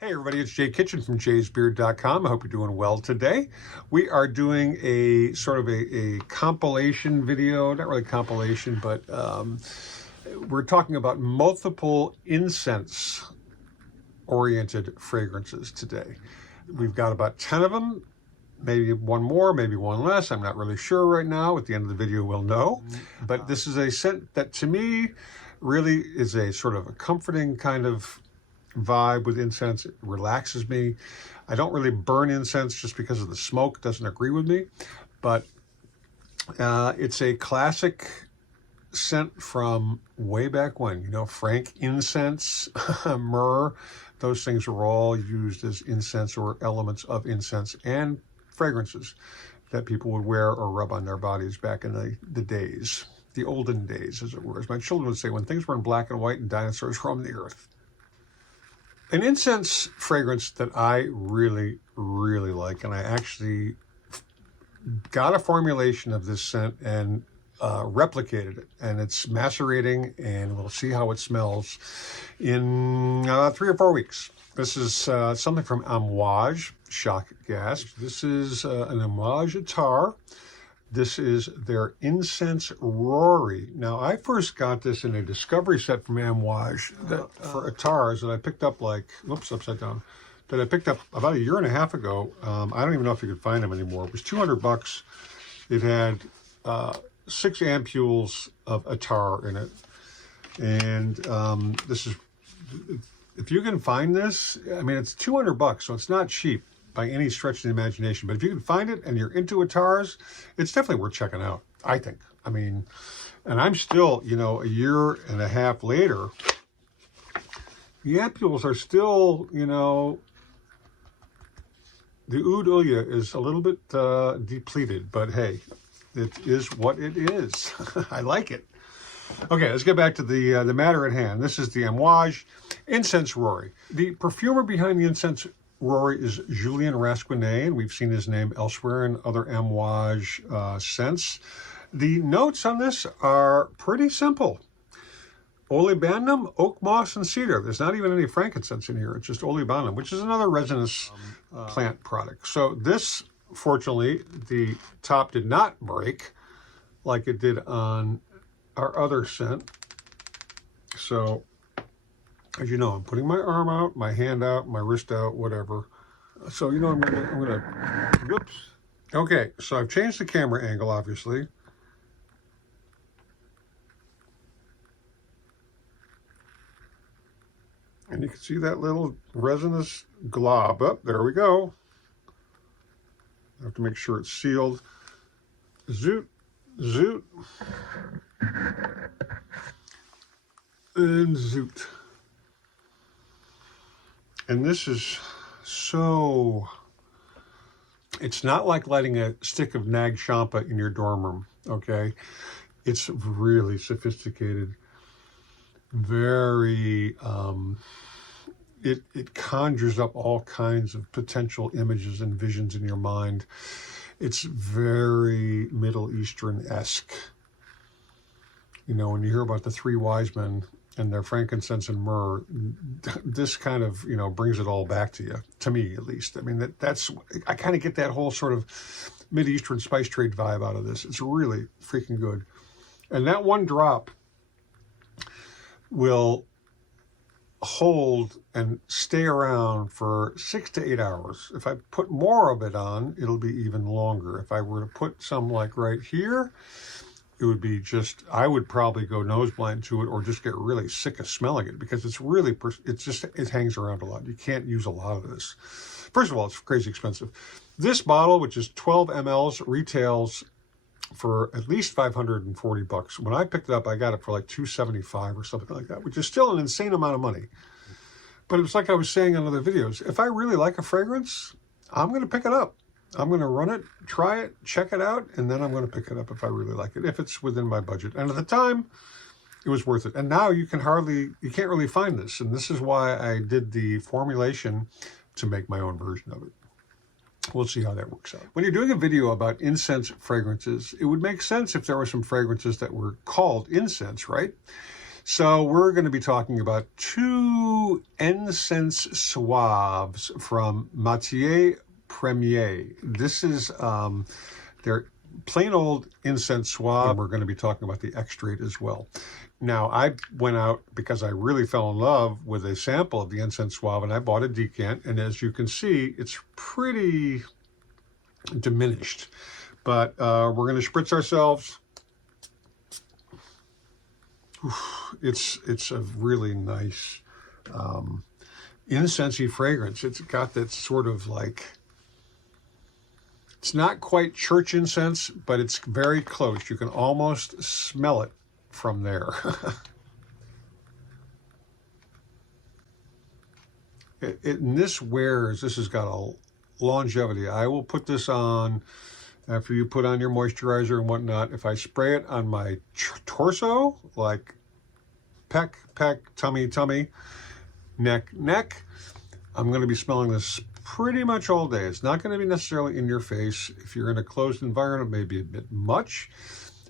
Hey everybody, it's Jay Kitchen from jaysbeard.com. I hope you're doing well today. We are doing a sort of a compilation video, not really compilation, but we're talking about multiple incense-oriented fragrances today. We've got about 10 of them, maybe one more, maybe one less. I'm not really sure right now. At the end of the video, we'll know. But this is a scent that to me really is a sort of a comforting kind of vibe with incense. It relaxes me. I don't really burn incense just because of the smoke. It doesn't agree with me, but it's a classic scent from way back when, you know, frankincense, myrrh. Those things were all used as incense or elements of incense and fragrances that people would wear or rub on their bodies back in the days, the olden days, as it were. As my children would say, when things were in black and white and dinosaurs roamed the earth. An incense fragrance that I really, really like, and I actually got a formulation of this scent and replicated it, and it's macerating, and we'll see how it smells in 3 or 4 weeks. This is something from Amouage, shock gasp. This is an Amouage attar. This is their Incense Rori. Now, I first got this in a discovery set from Amouage for attars that I picked up like, whoops, upside down, that I picked up about 1.5 years ago. I don't even know if you could find them anymore. It was $200. It had 6 ampules of attar in it. And this is, if you can find this, I mean, it's $200, so it's not cheap by any stretch of the imagination. But if you can find it and you're into attars, it's definitely worth checking out, I think. I mean, and I'm still, you know, 1.5 years later, the ampules are still, you know, the oud ulia is a little bit depleted, but hey, it is what it is. I like it. Okay, let's get back to the matter at hand. This is the Amouage Incense Rori. The perfumer behind the Incense Rori is Julien Rasquinet, and we've seen his name elsewhere in other Amouage scents. The notes on this are pretty simple. Olibanum, oak moss, and cedar. There's not even any frankincense in here. It's just Olibanum, which is another resinous plant product. So this, fortunately, the top did not break like it did on our other scent. So, as you know, I'm putting my arm out, my hand out, my wrist out, whatever. So, you know, I'm gonna, whoops. Okay, so I've changed the camera angle, obviously. And you can see that little resinous glob. Oh, there we go. I have to make sure it's sealed. Zoot, zoot. And zoot. And this is so, it's not like lighting a stick of Nag Champa in your dorm room, okay? It's really sophisticated, very, it conjures up all kinds of potential images and visions in your mind. It's very Middle Eastern-esque. You know, when you hear about the 3 wise men and their frankincense and myrrh, this kind of, you know, brings it all back to you, to me at least. I mean, that's, I kind of get that whole sort of Mid-Eastern spice trade vibe out of this. It's really freaking good. And that one drop will hold and stay around for 6 to 8 hours. If I put more of it on, it'll be even longer. If I were to put some like right here, it would be just, I would probably go nose blind to it or just get really sick of smelling it because it's really, it hangs around a lot. You can't use a lot of this. First of all, it's crazy expensive. This bottle, which is 12 mLs, retails for at least $540. When I picked it up, I got it for like $275 or something like that, which is still an insane amount of money. But it's like I was saying in other videos, if I really like a fragrance, I'm going to pick it up. I'm going to run it, try it, check it out, and then I'm going to pick it up if I really like it, if it's within my budget. And at the time, it was worth it. And now you can't really find this. And this is why I did the formulation to make my own version of it. We'll see how that works out. When you're doing a video about incense fragrances, it would make sense if there were some fragrances that were called incense, right? So we're going to be talking about 2 Encense Suaves from Matière Premier. This is their plain old Incense Suave. We're going to be talking about the Extrait as well. Now, I went out because I really fell in love with a sample of the Incense Suave, and I bought a decant, and as you can see, it's pretty diminished. But we're going to spritz ourselves. It's a really nice incensey fragrance. It's got that sort of like, it's not quite church incense, but it's very close. You can almost smell it from there. And this wears, this has got a longevity. I will put this on after you put on your moisturizer and whatnot. If I spray it on my torso, like peck, tummy, neck, I'm going to be smelling this pretty much all day. It's not going to be necessarily in your face. If you're in a closed environment, maybe a bit much,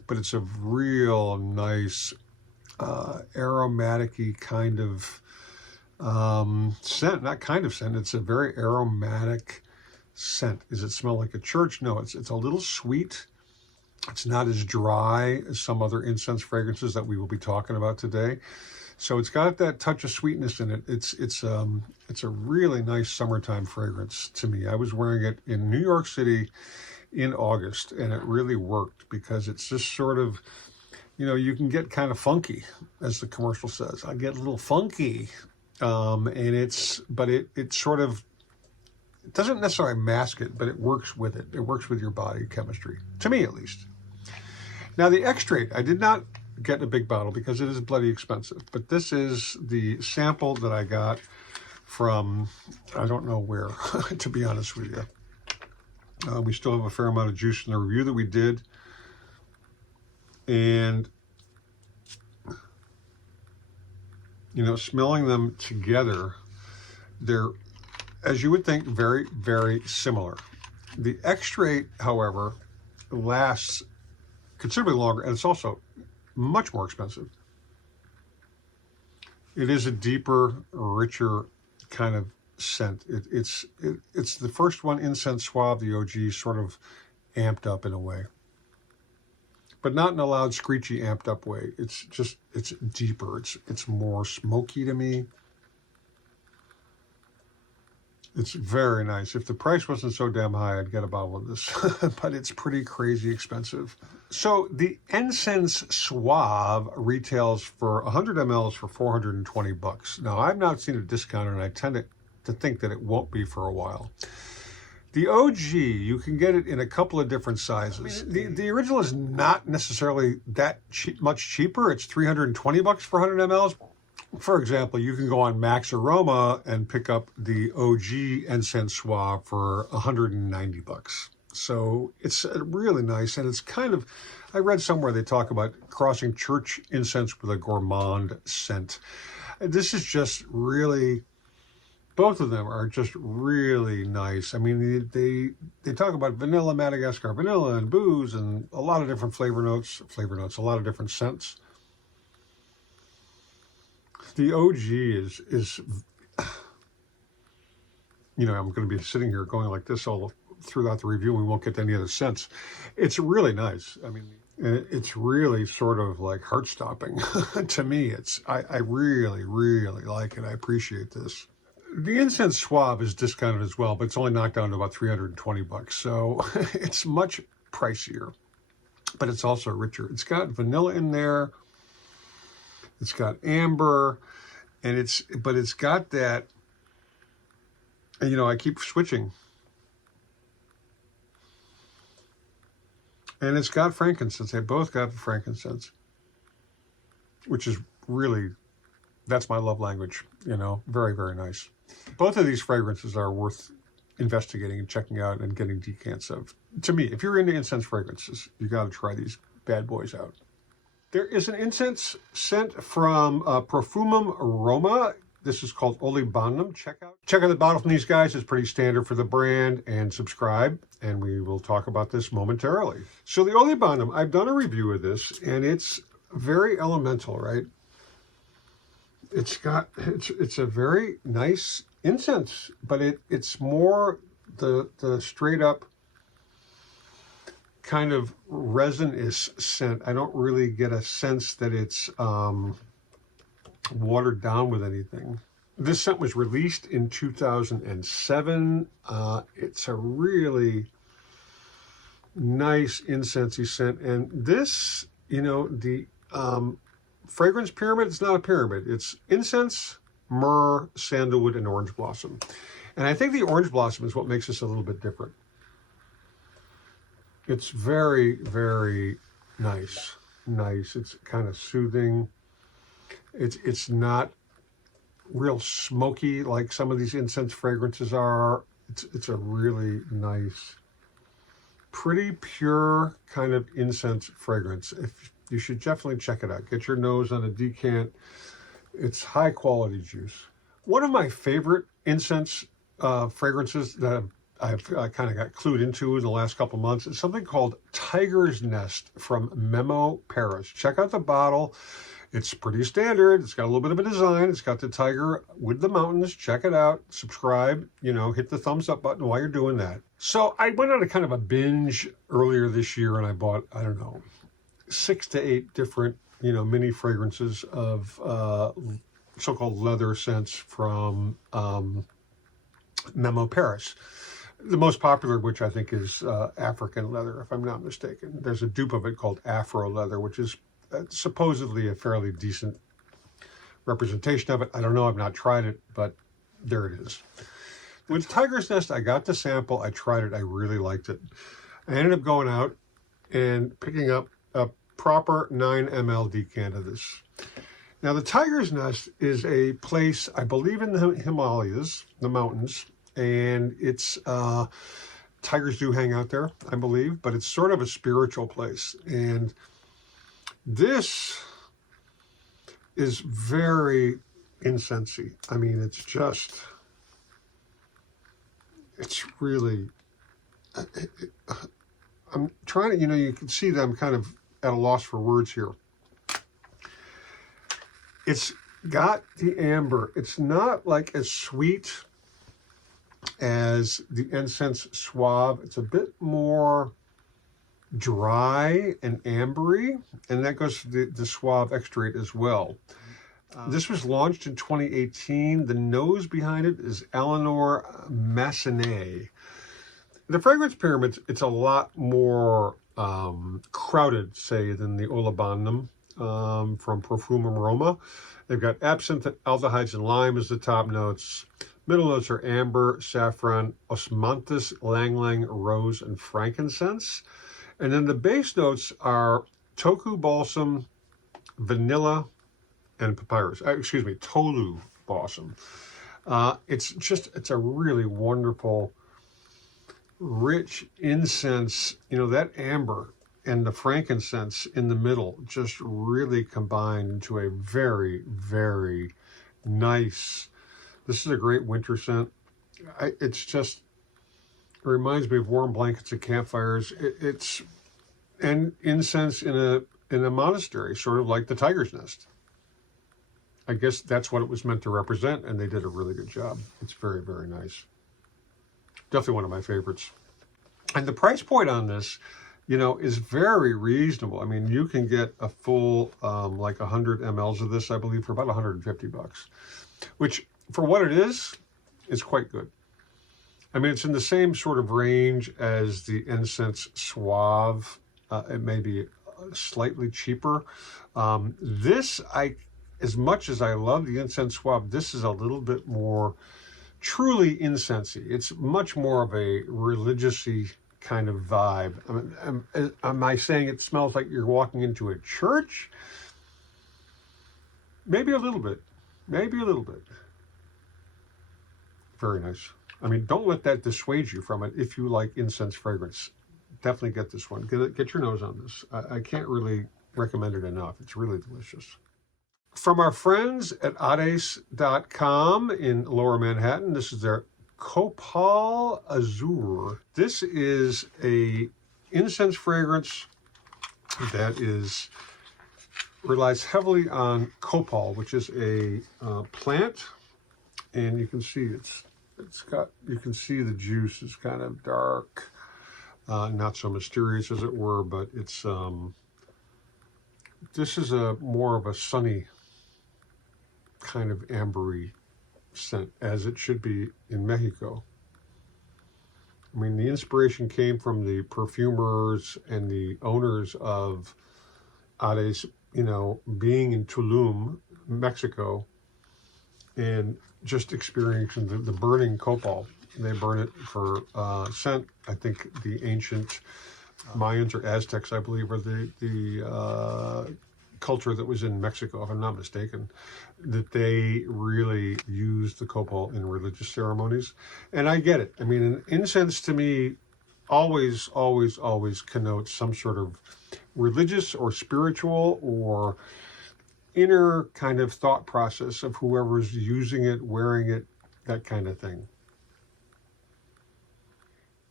but it's a real nice aromatic-y kind of scent. Not kind of scent, it's a very aromatic scent. Does it smell like a church? No, it's a little sweet. It's not as dry as some other incense fragrances that we will be talking about today. So it's got that touch of sweetness in it. It's a really nice summertime fragrance to me. I was wearing it in New York City in August, and it really worked because it's just sort of, you know, you can get kind of funky, as the commercial says. I get a little funky, and it sort of, it doesn't necessarily mask it, but it works with it. It works with your body chemistry, to me at least. Now the Extrait, I did not get a big bottle because it is bloody expensive, but this is the sample that I got from, I don't know where, to be honest with you. We still have a fair amount of juice in the review that we did. And, you know, smelling them together, they're, as you would think, very, very similar. The Extrait, however, lasts considerably longer, and it's also much more expensive. It is a deeper, richer kind of scent. It's the first one, Incense Suave, the OG, sort of amped up in a way, but not in a loud, screechy, amped up way. It's deeper. It's more smoky to me. It's very nice. If the price wasn't so damn high, I'd get a bottle of this, but it's pretty crazy expensive. So the Incense Suave retails for 100 mLs for $420. Now, I've not seen a discount, and I tend to think that it won't be for a while. The OG, you can get it in a couple of different sizes. The original is not necessarily that much cheaper. It's $320 for 100 mLs. For example, you can go on Max or Roma and pick up the OG Incense Suave for $190. So it's really nice, and it's kind of, I read somewhere they talk about crossing church incense with a gourmand scent. This is just really, both of them are just really nice. I mean, they talk about vanilla, Madagascar vanilla, and booze, and a lot of different flavor notes, a lot of different scents. The OG is, you know, I'm going to be sitting here going like this all throughout the review. We won't get to any other scents. It's really nice. I mean, it's really sort of like heart-stopping to me. I really, really like it. I appreciate this. The Incense Suave is discounted as well, but it's only knocked down to about $320. So it's much pricier, but it's also richer. It's got vanilla in there. It's got amber, and it's got that, you know, I keep switching. And it's got frankincense. They both got frankincense, which is really, that's my love language, you know, very, very nice. Both of these fragrances are worth investigating and checking out and getting decants of. To me, if you're into incense fragrances, you got to try these bad boys out. There is an incense scent from Profumum Roma. This is called Olibanum. Check out the bottle from these guys. It's pretty standard for the brand. And subscribe, and we will talk about this momentarily. So the Olibanum, I've done a review of this, and it's very elemental, right? it's a very nice incense, but it's more the straight up kind of resin-ish scent. I don't really get a sense that it's watered down with anything. This scent was released in 2007. It's a really nice incensey scent, and this, you know, the fragrance pyramid, it's not a pyramid. It's incense, myrrh, sandalwood, and orange blossom. And I think the orange blossom is what makes this a little bit different. It's very, very nice. It's kind of soothing. It's not real smoky like some of these incense fragrances are. It's a really nice, pretty pure kind of incense fragrance. You should definitely check it out. Get your nose on a decant. It's high quality juice. One of my favorite incense fragrances that I've kind of got clued into in the last couple months is something called Tiger's Nest from Memo, Paris. Check out the bottle. It's pretty standard. It's got a little bit of a design. It's got the tiger with the mountains. Check it out. Subscribe. You know, hit the thumbs up button while you're doing that. So I went on a kind of a binge earlier this year, and I bought, I don't know, 6 to 8 different, you know, mini fragrances of so-called leather scents from Memo, Paris. The most popular of which I think is African leather, if I'm not mistaken. There's a dupe of it called Afro leather, which is supposedly a fairly decent representation of it. I don't know, I've not tried it, but there it is. With Tiger's Nest, I got the sample, I tried it, I really liked it. I ended up going out and picking up a proper 9 ml decant of this. Now the Tiger's Nest is a place, I believe, in the Himalayas, the mountains, and it's, tigers do hang out there, I believe, but it's sort of a spiritual place. And this is very incensey. I mean, it's just, it's really, I'm trying to, you know, you can see that I'm kind of at a loss for words here. It's got the amber. It's not like as sweet as the Encense Suave. It's a bit more dry and ambery, and that goes for the Suave Extrait as well. This was launched in 2018. The nose behind it is Eleanor Massenet. The fragrance pyramid, it's a lot more crowded, say, than the Olibanum from Profumum Roma. They've got absinthe, aldehydes, and lime as the top notes. Middle notes are amber, saffron, osmanthus, ylang-ylang, rose, and frankincense. And then the base notes are toku balsam, vanilla, and papyrus. Excuse me, tolu balsam. It's a really wonderful, rich incense. You know, that amber and the frankincense in the middle just really combined into a very, very nice. This is a great winter scent. It reminds me of warm blankets and campfires. It's and incense in a monastery, sort of like the Tiger's Nest. I guess that's what it was meant to represent, and they did a really good job. It's very, very nice. Definitely one of my favorites. And the price point on this, you know, is very reasonable. I mean, you can get a full, like 100 mLs of this, I believe, for about 150 bucks, which for what it is quite good. I mean, it's in the same sort of range as the Encense Suave. It may be slightly cheaper. As much as I love the Incense Suave, this is a little bit more truly incensey. It's much more of a religious-y kind of vibe. I mean, am I saying it smells like you're walking into a church? Maybe a little bit. Maybe a little bit. Very nice. I mean, don't let that dissuade you from it if you like incense fragrance. Definitely get this one. Get your nose on this. I can't really recommend it enough. It's really delicious. From our friends at Aedes.com in Lower Manhattan, this is their Copal Azur. This is a incense fragrance that is relies heavily on Copal, which is a plant, and you can see you can see the juice is kind of dark, not so mysterious as it were, but it's this is more of a sunny kind of ambery scent, as it should be in Mexico. I mean, the inspiration came from the perfumers and the owners of Aedes, you know, being in Tulum, Mexico, and just experiencing the burning copal. They burn it for scent. I think the ancient Mayans or Aztecs, I believe, are the culture that was in Mexico, if I'm not mistaken, that they really used the copal in religious ceremonies. And I get it. I mean, an incense to me always connotes some sort of religious or spiritual or inner kind of thought process of whoever's using it, wearing it, that kind of thing.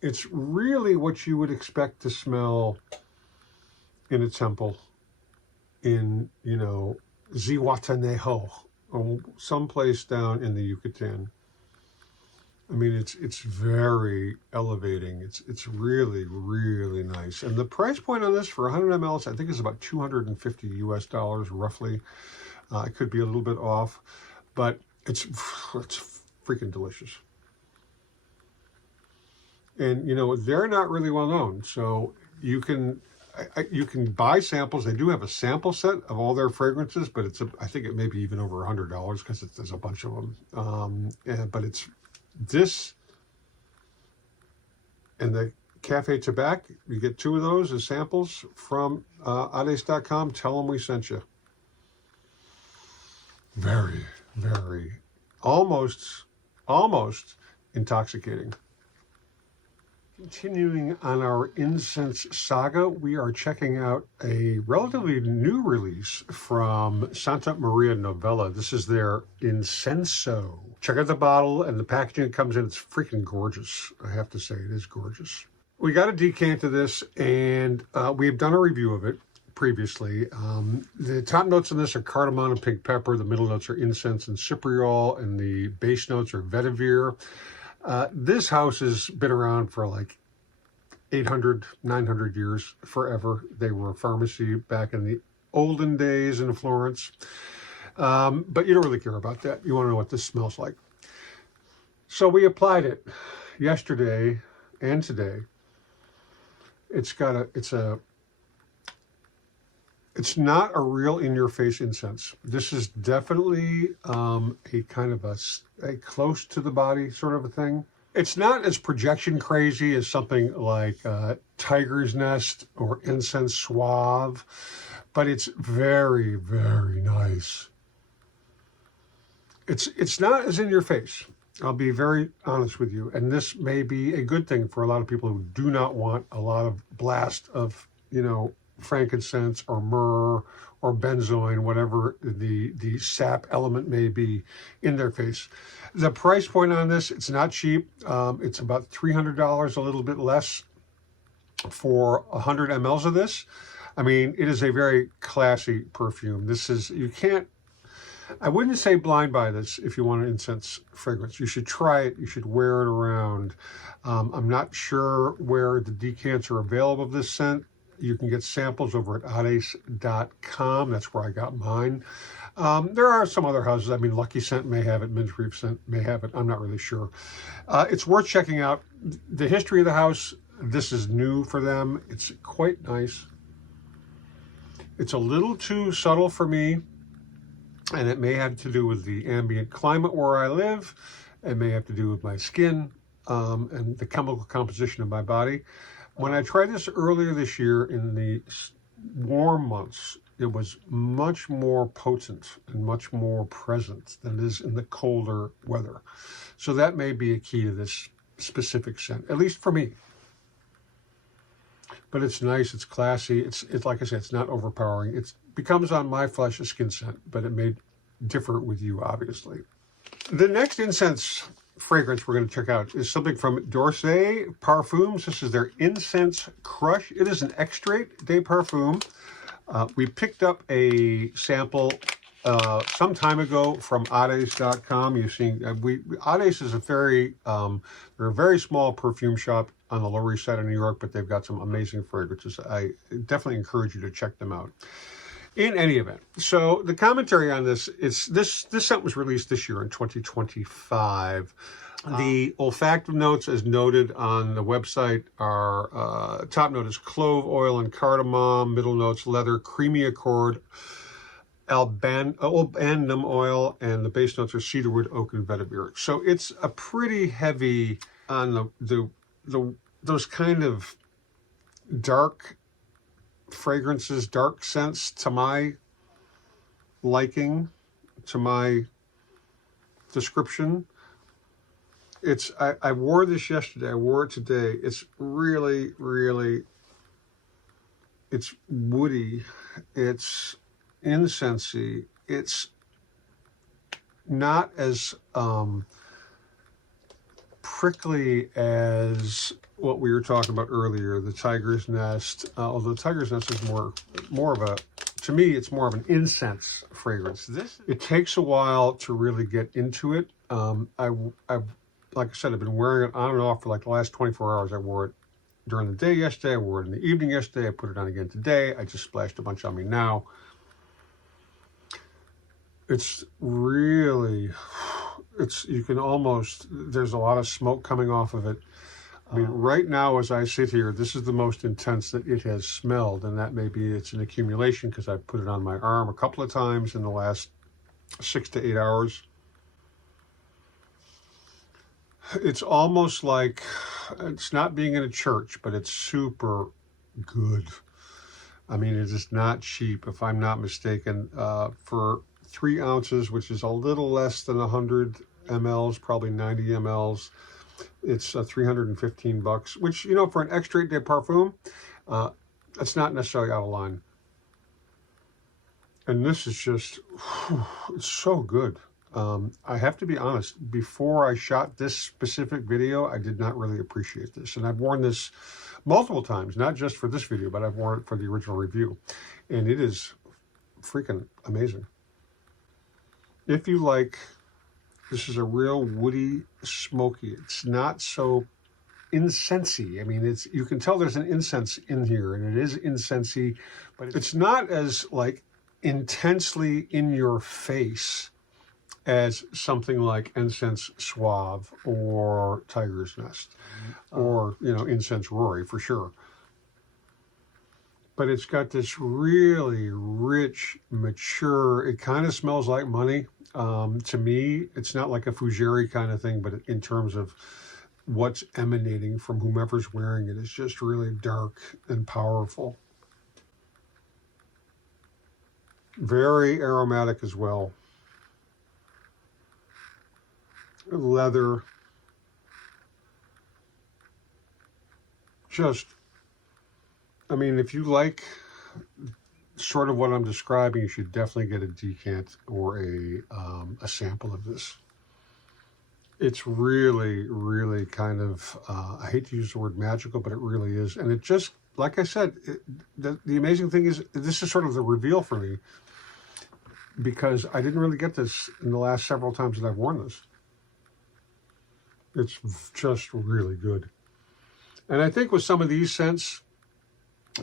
It's really what you would expect to smell in a temple in, you know, Zihuatanejo, or someplace down in the Yucatan. I mean, it's very elevating. It's really, really nice. And the price point on this for 100 mLs, I think, is about $250 US, roughly. It could be a little bit off, but it's freaking delicious. And, you know, they're not really well known, so you can buy samples. They do have a sample set of all their fragrances, but I think it may be even over $100 because there's a bunch of them. But it's this and the Cafe Tabac. You get 2 of those as samples from Aedes.com. Tell them we sent you. Very, very, almost intoxicating. Continuing on our incense saga, we are checking out a relatively new release from Santa Maria Novella. This is their Incenso. Check out the bottle and the packaging it comes in. It's freaking gorgeous. I have to say, it is gorgeous. We got a decant of this, and we've done a review of it previously. The top notes in this are cardamom and pink pepper. The middle notes are incense and cypriol, and the base notes are vetiver. This house has been around for like 800, 900 years, forever. They were a pharmacy back in the olden days in Florence. But you don't really care about that. You want to know what this smells like. So we applied it yesterday and today. It's not a real in-your-face incense. This is definitely a kind of a close to the body sort of a thing. It's not as projection crazy as something like Tiger's Nest or Encense Suave, but it's very, very nice. It's not as in your face. I'll be very honest with you. And this may be a good thing for a lot of people who do not want a lot of blast of, you know, frankincense or myrrh or benzoin, whatever the sap element may be in their face. The price point on this, it's not cheap. It's about $300, a little bit less for 100 mLs of this. I mean, it is a very classy perfume. This is, I wouldn't say blind buy this if you want an incense fragrance. You should try it. You should wear it around. I'm not sure where the decants are available of this scent. You can get samples over at Aedes.com. That's where I got mine. There are some other houses. I mean, Lucky Scent may have it. Mint Reef Scent may have it. I'm not really sure. It's worth checking out. The history of the house, this is new for them. It's quite nice. It's a little too subtle for me, and it may have to do with the ambient climate where I live. It may have to do with my skin and the chemical composition of my body. When I tried this earlier this year in the warm months, it was much more potent and much more present than it is in the colder weather. So that may be a key to this specific scent, at least for me. But it's nice, it's classy, it's like I said, it's not overpowering. It becomes on my flesh a skin scent, but it may differ with you, obviously. The next incense fragrance we're going to check out is something from Parfums. This is their Incense Crush. It is an Extrait de Parfum. We picked up a sample some time ago from Aedes.com. You've seen, Aedes is a they're a very small perfume shop on the Lower East Side of New York, but they've got some amazing fragrances. I definitely encourage you to check them out. In any event, so the commentary on this is this scent was released this year in 2025. The olfactive notes, as noted on the website, are top note is clove oil and cardamom, middle notes leather, creamy accord, Olibanum oil, and the base notes are cedarwood, oak, and vetiver. So it's a pretty heavy on those kind of dark fragrances, dark scents to my liking, to my description. I wore this yesterday, I wore it today. It's really, really, it's woody, it's incensey, it's not as prickly as what we were talking about earlier, the tiger's nest, although the tiger's nest is more of a, to me, it's more of an incense fragrance. It takes a while to really get into it. Like I said, I've been wearing it on and off for like the last 24 hours. I wore it during the day yesterday, I wore it in the evening yesterday, I put it on again today, I just splashed a bunch on me now. It's really, you can almost, there's a lot of smoke coming off of it. I mean, right now as I sit here, this is the most intense that it has smelled, and that maybe it's an accumulation because I put it on my arm a couple of times in the last 6 to 8 hours. It's almost like, it's not being in a church, but it's super good. I mean, it is not cheap, if I'm not mistaken. For 3 ounces, which is a little less than 100 mLs, probably 90 mLs, it's $315, which, you know, for an Extrait de Parfum, that's not necessarily out of line. And this is just, it's so good. I have to be honest, before I shot this specific video, I did not really appreciate this. And I've worn this multiple times, not just for this video, but I've worn it for the original review. And it is freaking amazing. If you like, this is a real woody, smoky. It's not so incensey. I mean, you can tell there's an incense in here, and it is incensey, but it's not as like intensely in your face as something like Encense Suave or Tiger's Nest, or, you know, Incense Rori for sure. But it's got this really rich, mature, it kind of smells like money. To me, it's not like a Fougere kind of thing, but in terms of what's emanating from whomever's wearing it, it's just really dark and powerful. Very aromatic as well. Leather. Just, I mean, if you like sort of what I'm describing, you should definitely get a decant or a sample of this. It's really, really kind of, I hate to use the word magical, but it really is. And it just, like I said, the amazing thing is, this is sort of the reveal for me, because I didn't really get this in the last several times that I've worn this. It's just really good. And I think with some of these scents,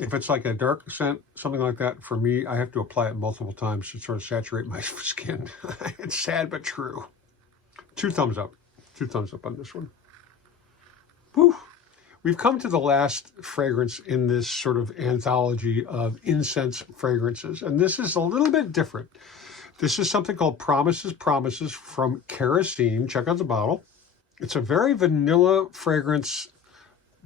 if it's like a dark scent, something like that, for me, I have to apply it multiple times to sort of saturate my skin. It's sad but true. 2 thumbs up. 2 thumbs up on this one. Whew. We've come to the last fragrance in this sort of anthology of incense fragrances, and this is a little bit different. This is something called Promises, Promises from Kerosene. Check out the bottle. It's a very vanilla fragrance,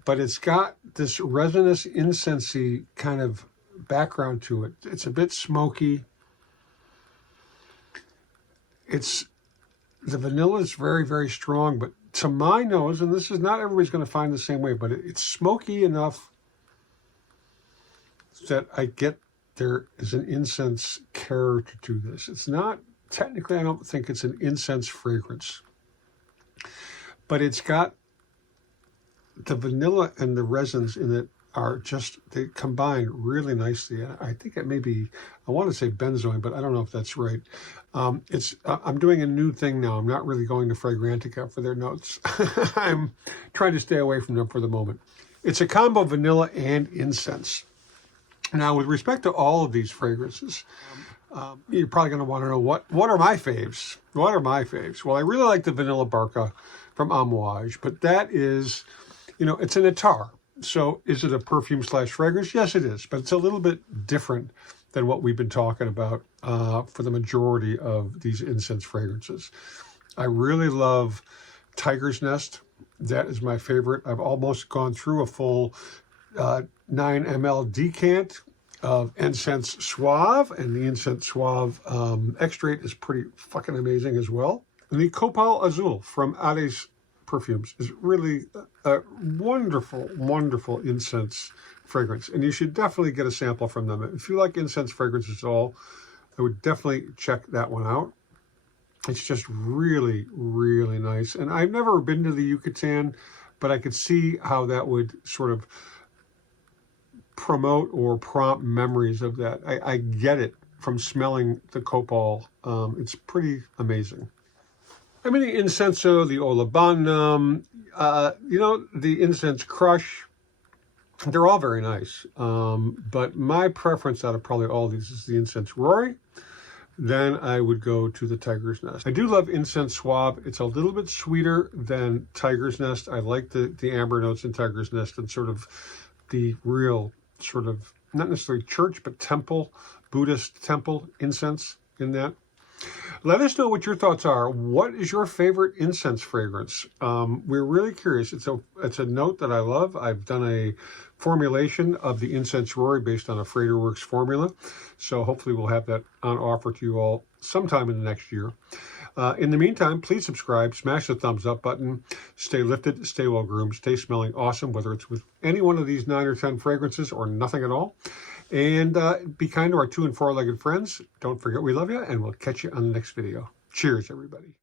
but it's got this resinous, incensey kind of background to it. It's a bit smoky. The vanilla is very, very strong, but to my nose, and this is not everybody's going to find the same way, but it's smoky enough that I get there is an incense character to this. It's not, technically, I don't think it's an incense fragrance, but it's got the vanilla and the resins in it are just, they combine really nicely. I think it may be, I want to say benzoin, but I don't know if that's right. I'm doing a new thing now. I'm not really going to Fragrantica for their notes. I'm trying to stay away from them for the moment. It's a combo of vanilla and incense. Now, with respect to all of these fragrances, you're probably going to want to know what are my faves? What are my faves? Well, I really like the Vanilla Barca from Amouage, but that is, you know, it's an attar. So is it a perfume slash fragrance? Yes, it is, but it's a little bit different than what we've been talking about for the majority of these incense fragrances. I really love Tiger's Nest. That is my favorite. I've almost gone through a full 9 ml decant of Encense Suave, and the Incense Suave Extrait is pretty fucking amazing as well. And the Copal Azul from Aedes Perfumes is really a wonderful, wonderful incense fragrance, and you should definitely get a sample from them. If you like incense fragrances at all, I would definitely check that one out. It's just really, really nice. And I've never been to the Yucatan, but I could see how that would sort of promote or prompt memories of that. I get it from smelling the Copal. It's pretty amazing. I mean, the Incenso, the Olibanum, you know, the Incense Crush, they're all very nice. But my preference out of probably all these is the Incense Rori. Then I would go to the Tiger's Nest. I do love Incense Suave. It's a little bit sweeter than Tiger's Nest. I like the amber notes in Tiger's Nest and sort of the real sort of, not necessarily church, but temple, Buddhist temple incense in that. Let us know what your thoughts are. What is your favorite incense fragrance? We're really curious. It's a note that I love. I've done a formulation of the Incense Rori based on a Fraterworks formula. So hopefully we'll have that on offer to you all sometime in the next year. In the meantime, please subscribe, smash the thumbs up button, stay lifted, stay well groomed, stay smelling awesome, whether it's with any one of these 9 or 10 fragrances or nothing at all. And be kind to our 2- and 4-legged friends. Don't forget we love you, and we'll catch you on the next video. Cheers, everybody.